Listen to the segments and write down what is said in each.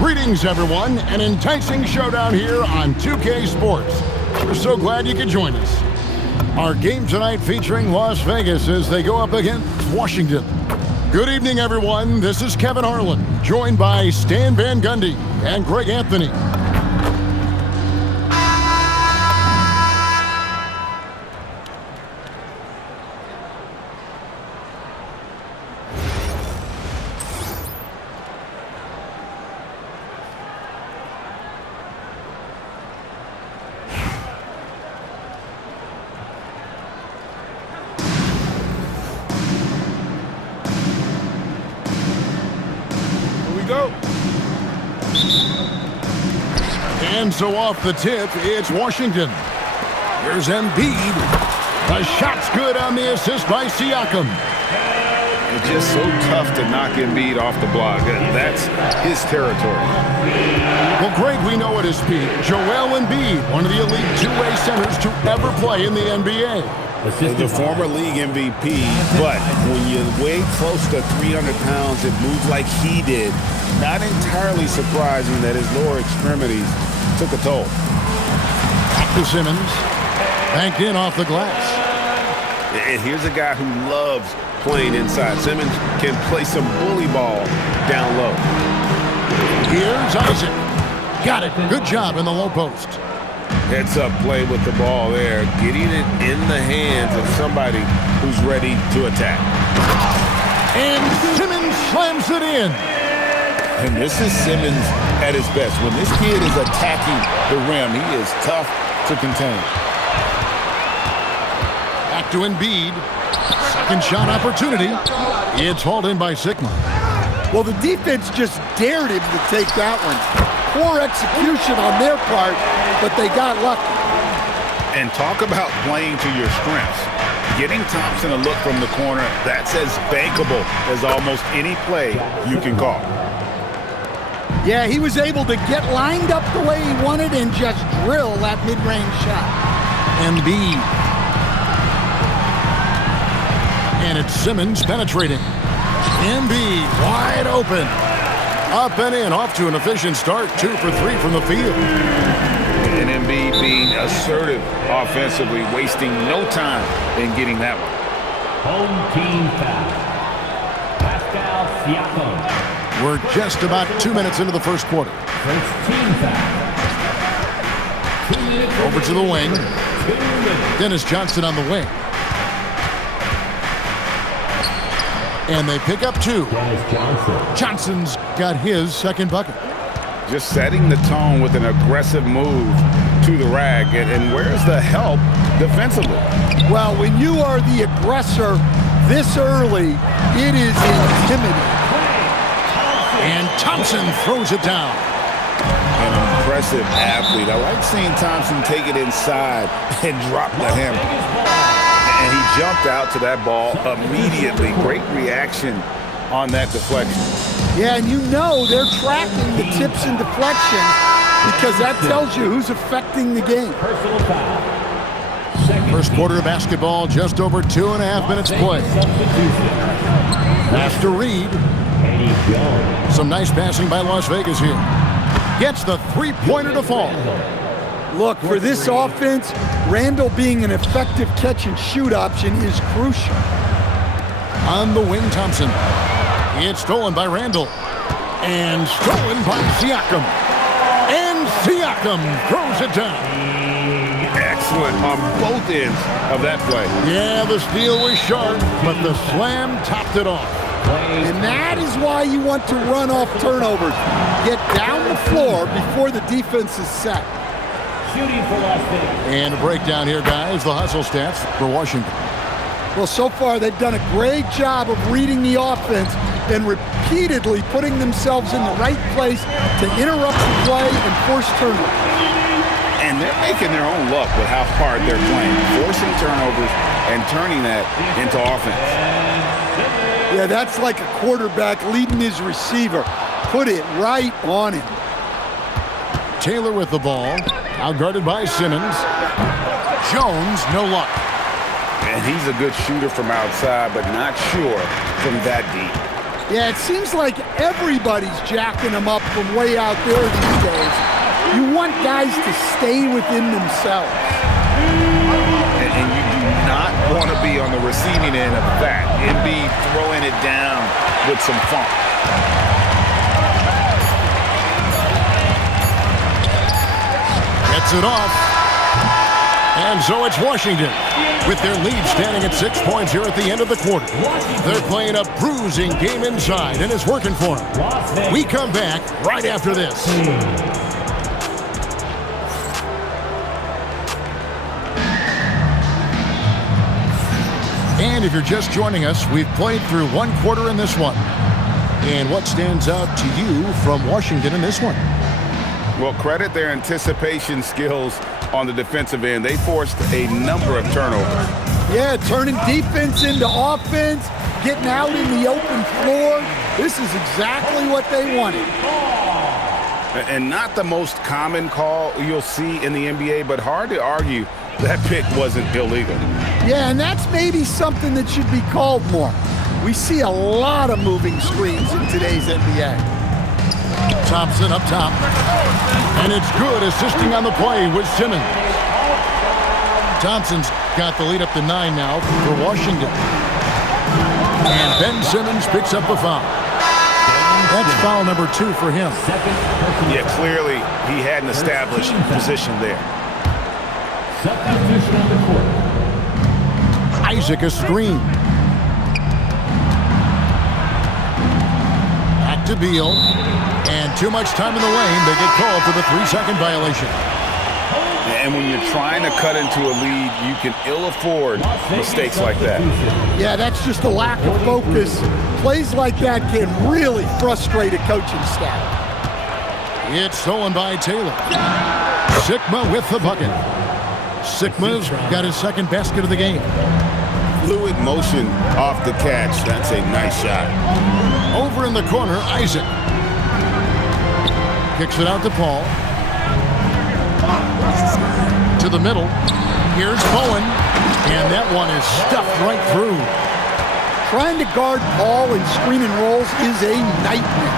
Greetings, everyone. An enticing showdown here on 2K Sports. We're so glad you could join us. Our game tonight featuring Las Vegas as they go up against Washington. Good evening, everyone. This is Kevin Harlan, joined by Stan Van Gundy and Greg Anthony. And so off the tip, it's Washington. Here's Embiid. The shot's good on the assist by Siakam. It's just so tough to knock Embiid off the block. That's his territory. Well, Greg, we know at his peak, Joel Embiid, one of the elite two-way centers to ever play in the NBA. The former league MVP, but when you weigh close to 300 pounds, it moves like he did. Not entirely surprising that his lower extremities took a toll. Back to Simmons. Banked in off the glass. And here's a guy who loves playing inside. Simmons can play some bully ball down low. Here's Isaac. Got it. Good job in the low post. Heads up play with the ball there. Getting it in the hands of somebody who's ready to attack. And Simmons slams it in. And this is Simmons at his best. When this kid is attacking the rim, he is tough to contain. Back to Embiid. Second shot opportunity. It's hauled in by Sigma. Well, the defense just dared him to take that one. Poor execution on their part, but they got lucky. And talk about playing to your strengths. Getting Thompson a look from the corner, that's as bankable as almost any play you can call. Yeah, he was able to get lined up the way he wanted and just drill that mid-range shot. Embiid. And it's Simmons penetrating. Embiid wide open. Up and in, off to an efficient start. 2 for 3 from the field. And Embiid being assertive offensively, wasting no time in getting that one. Home team foul. Pascal Siakam. We're just about 2 minutes into the first quarter. First team foul. 2 minutes. Over to the wing. 2 minutes. Dennis Johnson on the wing. And they pick up 2. Dennis Johnson. Johnson's got his second bucket. Just setting the tone with an aggressive move to the rack. And where's the help defensively? Well, when you are the aggressor this early, it is intimidating. And Thompson throws it down. An impressive athlete. I like seeing Thompson take it inside and drop the hammer. And he jumped out to that ball immediately. Great reaction on that deflection. Yeah, and you know they're tracking the tips and deflections because that tells you who's affecting the game. Personal foul. First quarter of basketball, just over 2.5 minutes play. Pass to Reed. Some nice passing by Las Vegas here. Gets the three-pointer to fall. Look, for this offense, Randall being an effective catch-and-shoot option is crucial. On the wing, Thompson. It's stolen by Randall. And stolen by Siakam. And Siakam throws it down. Excellent on both ends of that play. Yeah, the steal was sharp, but the slam topped it off. And that is why you want to run off turnovers. Get down the floor before the defense is set. Shooting for Las Vegas. And a breakdown here, guys. The hustle stats for Washington. Well, so far they've done a great job of reading the offense and repeatedly putting themselves in the right place to interrupt the play and force turnovers. And they're making their own luck with how hard they're playing, forcing turnovers and turning that into offense. Yeah, that's like a quarterback leading his receiver. Put it right on him. Taylor with the ball. Outguarded by Simmons. Jones, no luck. And he's a good shooter from outside, but not sure from that deep. Yeah, it seems like everybody's jacking them up from way out there these days. You want guys to stay within themselves. And you do not want to be on the receiving end of that. Embiid throwing it down with some funk. Gets it off. And so it's Washington with their lead standing at 6 points here at the end of the quarter. They're playing a bruising game inside, and it's working for them. We come back right after this. And if you're just joining us, we've played through one quarter in this one. And what stands out to you from Washington in this one? Well, credit their anticipation skills on the defensive end. They forced a number of turnovers. Yeah, turning defense into offense, getting out in the open floor. This is exactly what they wanted. And not the most common call you'll see in the NBA, but hard to argue that pick wasn't illegal. Yeah, and that's maybe something that should be called more. We see a lot of moving screens in today's NBA. Thompson up top. And it's good, assisting on the play with Simmons. Thompson's got the lead up to 9 now for Washington. And Ben Simmons picks up a foul. That's foul number 2 for him. Yeah, clearly he had an established position there. Substitution on the court. Isaac a screen. Back to Beal. And too much time in the lane. They get called for the 3-second violation. And when you're trying to cut into a lead, you can ill afford mistakes like that. Yeah, that's just a lack of focus. Plays like that can really frustrate a coaching staff. It's stolen by Taylor. Sigma with the bucket. Sigma's got his second basket of the game. Fluid motion off the catch. That's a nice shot. Over in the corner, Isaac. Kicks it out to Paul. To the middle. Here's Bowen. And that one is stuffed right through. Trying to guard Paul in screen and rolls is a nightmare.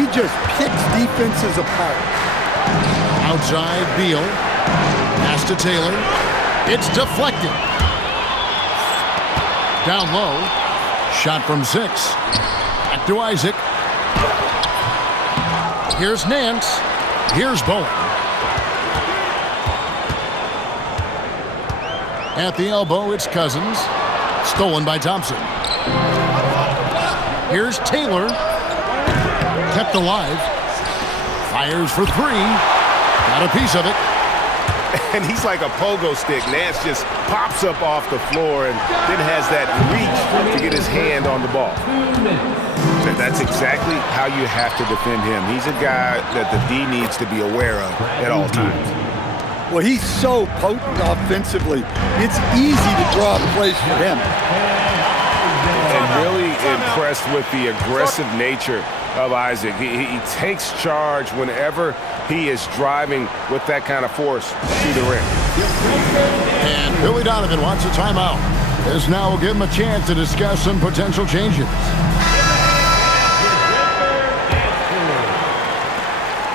He just picks defenses apart. Outside, Beal. Pass to Taylor. It's deflected. Down low. Shot from 6. Back to Isaac. Here's Nance. Here's Bowen. At the elbow, it's Cousins. Stolen by Thompson. Here's Taylor. Kept alive. Fires for 3. Got a piece of it. And he's like a pogo stick. Nance just pops up off the floor and then has that reach to get his hand on the ball. And that's exactly how you have to defend him. He's a guy that the D needs to be aware of at all times. Well, he's so potent offensively. It's easy to draw plays for him. And really impressed with the aggressive nature of Isaac. He takes charge whenever he is driving with that kind of force to the rim. And Billy Donovan wants a timeout. This now will give him a chance to discuss some potential changes.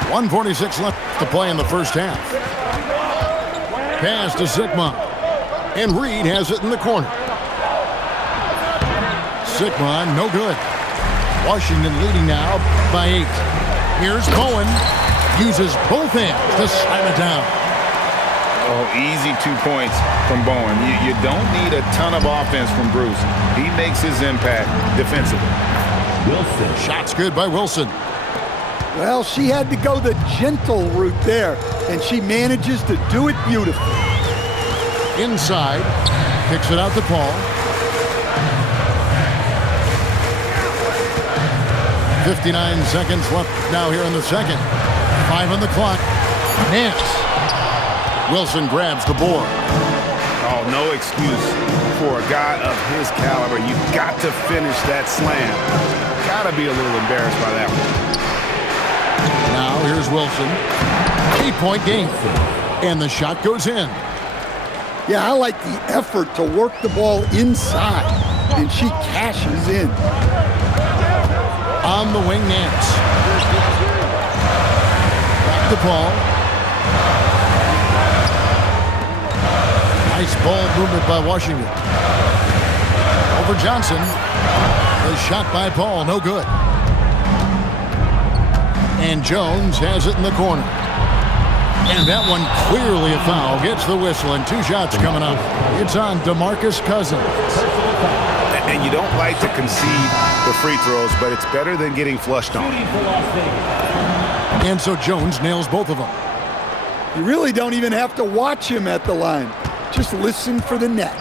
1:46 left to play in the first half. Pass to Sigma. And Reed has it in the corner. Sigma, no good. Washington leading now by 8. Here's Bowen. Uses both hands to slam it down. Oh, easy 2 points from Bowen. You don't need a ton of offense from Bruce. He makes his impact defensively. Wilson. Shot's good by Wilson. Well, she had to go the gentle route there, and she manages to do it beautifully. Inside. Kicks it out to Paul. 59 seconds left now here in the second. 5 on the clock. Nance. Wilson grabs the board. Oh, no excuse for a guy of his caliber. You've got to finish that slam. Got to be a little embarrassed by that one. Now here's Wilson. 8-point game. And the shot goes in. Yeah, I like the effort to work the ball inside, and she cashes in. On the wing, Nance. Back to Paul. Nice ball movement by Washington. Over Johnson. The shot by Paul, no good. And Jones has it in the corner. And that one clearly a foul. Gets the whistle, and 2 shots coming up. It's on DeMarcus Cousins. And you don't like to concede the free throws, but it's better than getting flushed on. And so Jones nails both of them. You really don't even have to watch him at the line. Just listen for the net.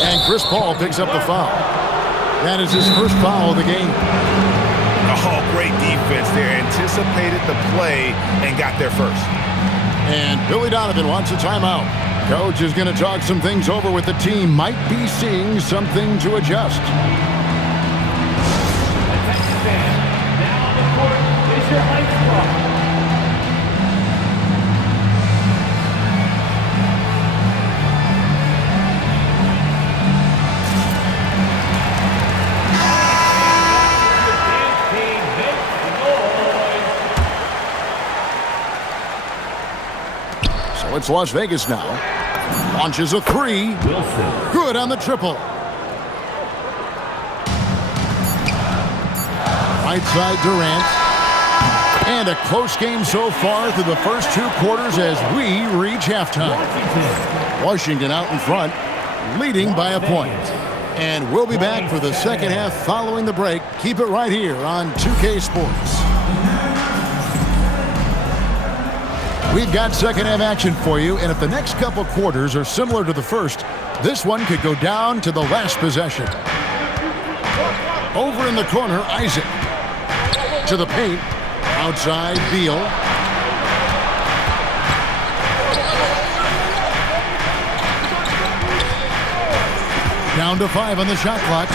And Chris Paul picks up the foul. That is his first foul of the game. Oh, great defense there. Anticipated the play and got there first. And Billy Donovan wants a timeout. Coach is going to talk some things over with the team. Might be seeing something to adjust. Now on the court is your ice block. So it's Las Vegas now. Launches a 3. Wilson. Good on the triple. Right side Durant. And a close game so far through the first 2 quarters as we reach halftime. Washington out in front, leading by a point. And we'll be back for the second half following the break. Keep it right here on 2K Sports. We've got second half action for you, and if the next couple quarters are similar to the first, this one could go down to the last possession. Over in the corner, Isaac. To the paint. Outside, Beal. Down to 5 on the shot clock.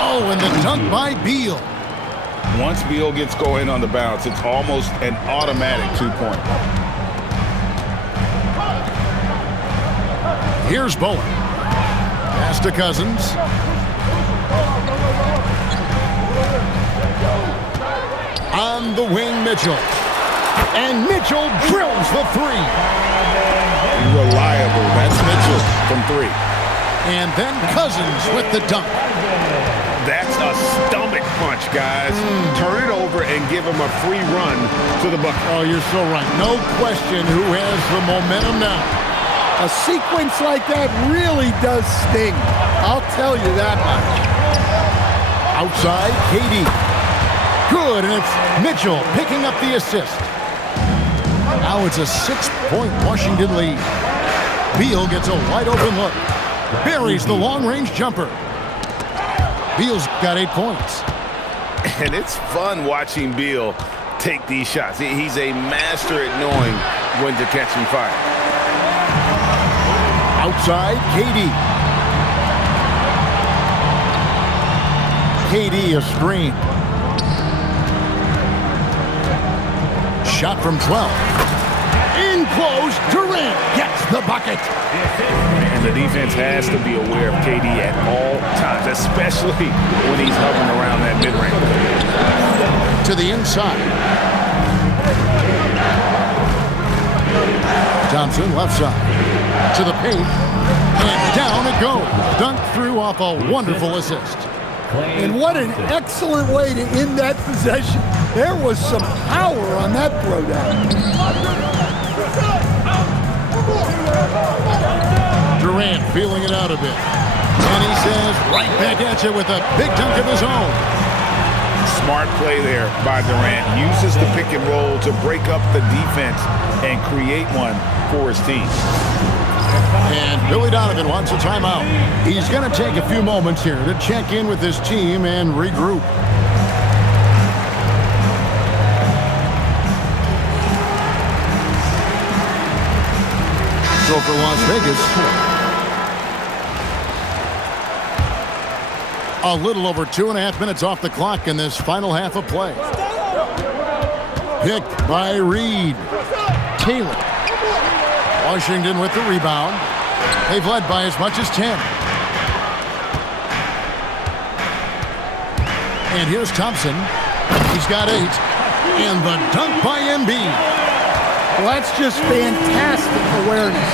Oh, and the dunk by Beal. Once Beal gets going on the bounce, it's almost an automatic 2-point. Here's Bowen. Pass to Cousins. On the wing, Mitchell. And Mitchell drills the 3. Reliable. That's Mitchell from 3. And then Cousins with the dunk. That's a stomach punch, guys. Turn it over and give him a free run to the bucket. Oh, you're so right. No question who has the momentum now. A sequence like that really does sting. I'll tell you that much. Outside, KD. Good, and it's Mitchell picking up the assist. Now it's a 6-point Washington lead. Beal gets a wide open look. Buries the long-range jumper. Beal's got 8 points. And it's fun watching Beal take these shots. He's a master at knowing when to catch and fire. Outside, KD. KD a screen. Shot from 12. In close, Durant gets the bucket. And the defense has to be aware of KD at all times, especially when he's hovering around that mid-range. To the inside. Johnson left side. To the paint. And down it goes. Dunked through off a wonderful assist. And what an excellent way to end that possession. There was some power on that throwdown. Durant feeling it out a bit. And he says right back at you with a big dunk of his own. Smart play there by Durant. Uses the pick and roll to break up the defense and create one for his team. And Billy Donovan wants a timeout. He's going to take a few moments here to check in with his team and regroup. So for Las Vegas, a little over 2.5 minutes off the clock in this final half of play. Picked by Reed. Taylor. Washington with the rebound. They've led by as much as 10. And here's Thompson. He's got 8. And the dunk by Embiid. Well, that's just fantastic awareness.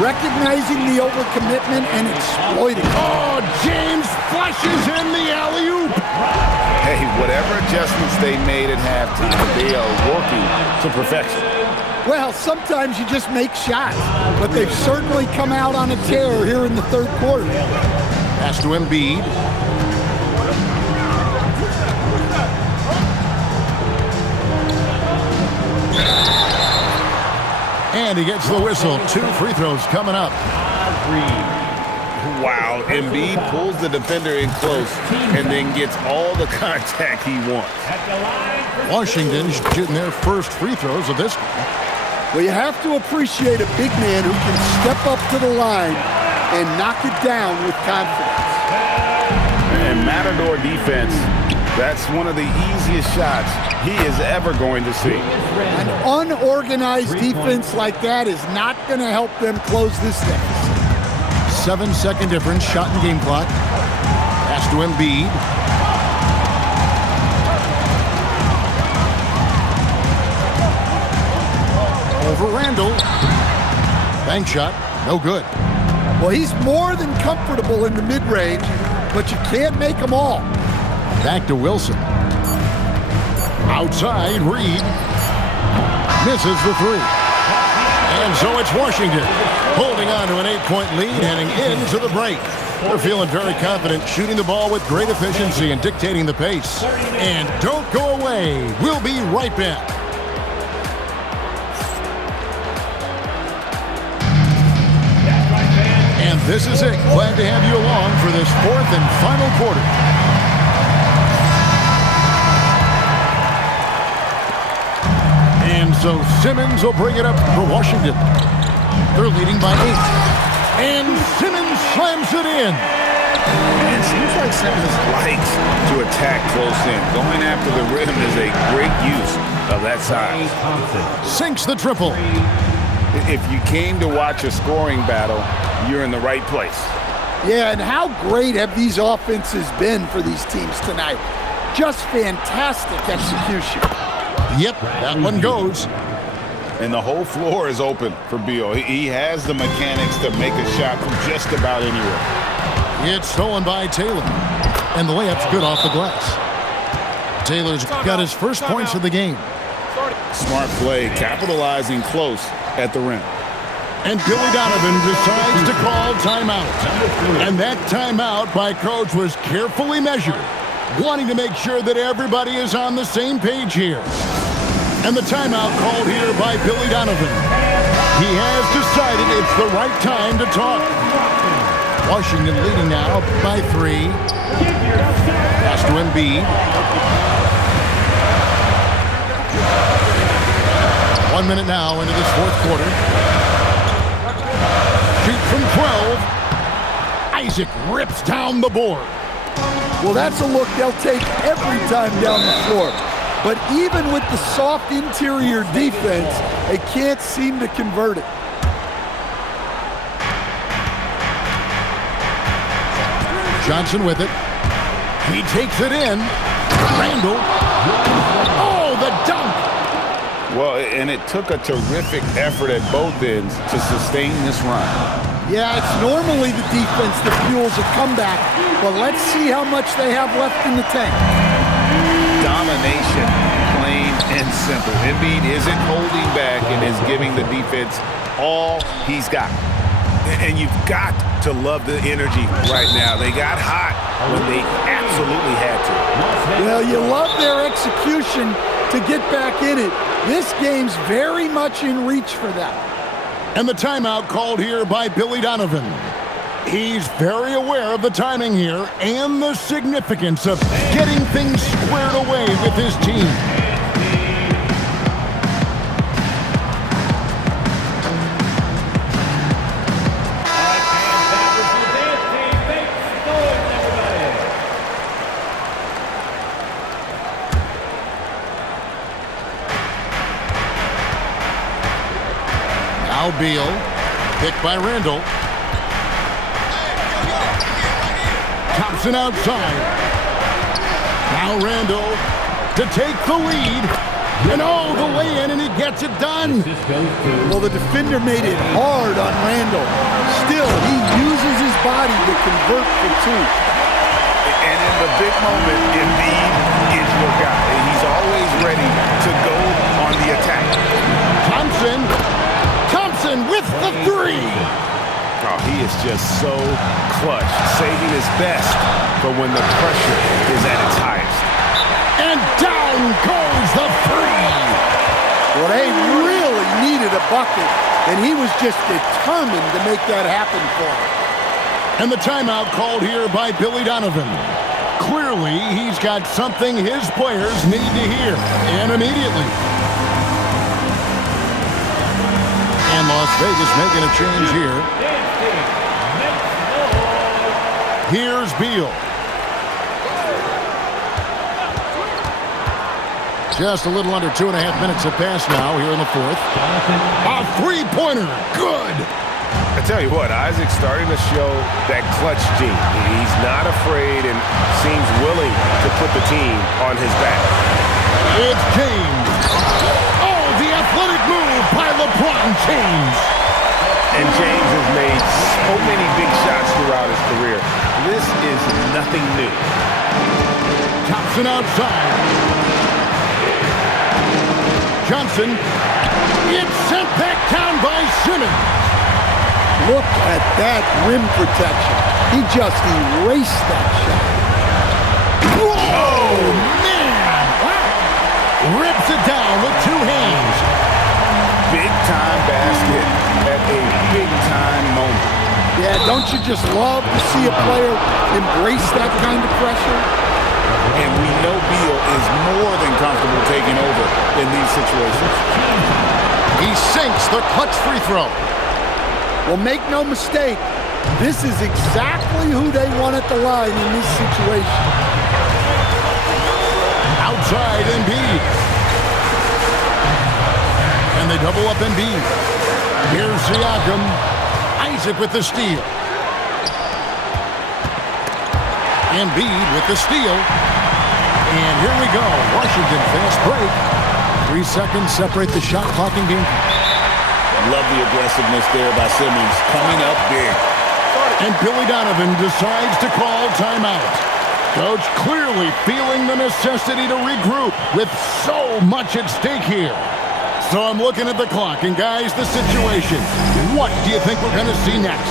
Recognizing the overcommitment and exploiting it. Oh, James flushes in the alley-oop. Hey, whatever adjustments they made at halftime, they are working to perfection. Well, sometimes you just make shots, but they've certainly come out on a tear here in the third quarter. Pass to Embiid. And he gets the whistle. 2 free throws coming up. Wow, Embiid pulls the defender in close and then gets all the contact he wants. Washington shooting their first free throws of this one. Well, you have to appreciate a big man who can step up to the line and knock it down with confidence. And Matador defense, that's one of the easiest shots he is ever going to see. An unorganized defense like that is not going to help them close this thing. 7-second difference, shot and game clock. Pass to Embiid. Over Randall. Bank shot, no good. Well, he's more than comfortable in the mid-range, but you can't make them all. Back to Wilson. Outside, Reed. Misses the 3. And so it's Washington holding on to an 8-point lead heading into the break. They're feeling very confident, shooting the ball with great efficiency and dictating the pace. And don't go away. We'll be right back. And this is it. Glad to have you along for this 4th and final quarter. And so Simmons will bring it up for Washington. They're leading by 8. And Simmons slams it in. And it seems like Simmons likes to attack close in. Going after the rim is a great use of that size. Sinks the triple. If you came to watch a scoring battle, you're in the right place. Yeah, and how great have these offenses been for these teams tonight? Just fantastic execution. Yep, that one goes. And the whole floor is open for Beal. He has the mechanics to make a shot from just about anywhere. It's stolen by Taylor. And the layup's good off the glass. Taylor's got his first points of the game. Smart play, capitalizing close at the rim. And Billy Donovan decides to call timeout. And that timeout by Coach was carefully measured, wanting to make sure that everybody is on the same page here. And the timeout called here by Billy Donovan. He has decided it's the right time to talk. Washington leading now by 3. Pass to Embiid. 1 minute now into this 4th quarter. Shoot from 12. Isaac rips down the board. Well, that's a look they'll take every time down the floor. But even with the soft interior defense, they can't seem to convert it. Johnson with it. He takes it in. Randall. Oh, the dunk. Well, and it took a terrific effort at both ends to sustain this run. Yeah, it's normally the defense that fuels a comeback, but let's see how much they have left in the tank. Domination, plain and simple. Embiid isn't holding back and is giving the defense all he's got. And you've got to love the energy right now. They got hot when they absolutely had to. Well, you love their execution to get back in it. This game's very much in reach for them. And the timeout called here by Billy Donovan. He's very aware of the timing here and the significance of getting things squared away with his team. Now Beal, picked by Randall. Thompson outside. Now Randall to take the lead. And oh, the lay-in, and he gets it done. This goes to Well, the defender made it hard on Randall. Still, he uses his body to convert for two. And in the big moment, Embiid is your guy. He's always ready to go on the attack. Thompson with the three. Oh, he is just so clutch, saving his best for when the pressure is at its highest. And down goes the three. Well, they really needed a bucket, and he was just determined to make that happen for them. And the timeout called here by Billy Donovan. Clearly, he's got something his players need to hear, and immediately. And Las Vegas making a change here. Here's Beal. Just a little under 2.5 minutes have passed now here in the fourth. A three-pointer. Good. I tell you what, Isaac's starting to show that clutch gene. He's not afraid and seems willing to put the team on his back. It's James. Oh, the athletic move by LeBron James. And James has made so many big shots throughout his career. This is nothing new. Thompson outside. Johnson. It's sent back down by Simmons. Look at that rim protection. He just erased that shot. Whoa, man! Wow. Rips it down with two hands. Big-time basket at a big-time moment. Yeah, don't you just love to see a player embrace that kind of pressure? And we know Beal is more than comfortable taking over in these situations. He sinks the clutch free throw. Well, make no mistake, this is exactly who they want at the line in this situation. Outside Embiid. And they double up Embiid. Here's Siakam. Isaac with the steal. Embiid with the steal. And here we go. Washington fast break. 3 seconds separate the shot clock and game. Love the aggressiveness there by Simmons, coming up big. And Billy Donovan decides to call timeout. Coach clearly feeling the necessity to regroup with so much at stake here. So I'm looking at the clock, and guys, the situation. What do you think we're going to see next?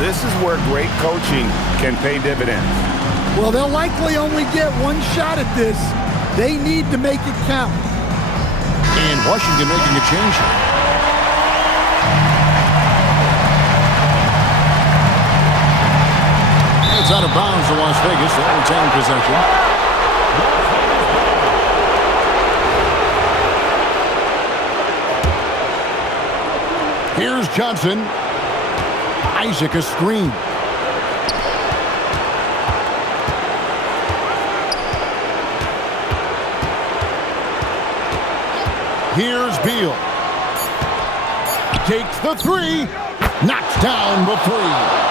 This is where great coaching can pay dividends. Well, they'll likely only get one shot at this. They need to make it count. And Washington making a change here. It's out of bounds to Las Vegas. They'll retain possession. Here's Johnson. Isaac a screen. Here's Beal. Takes the three. Knocks down the three.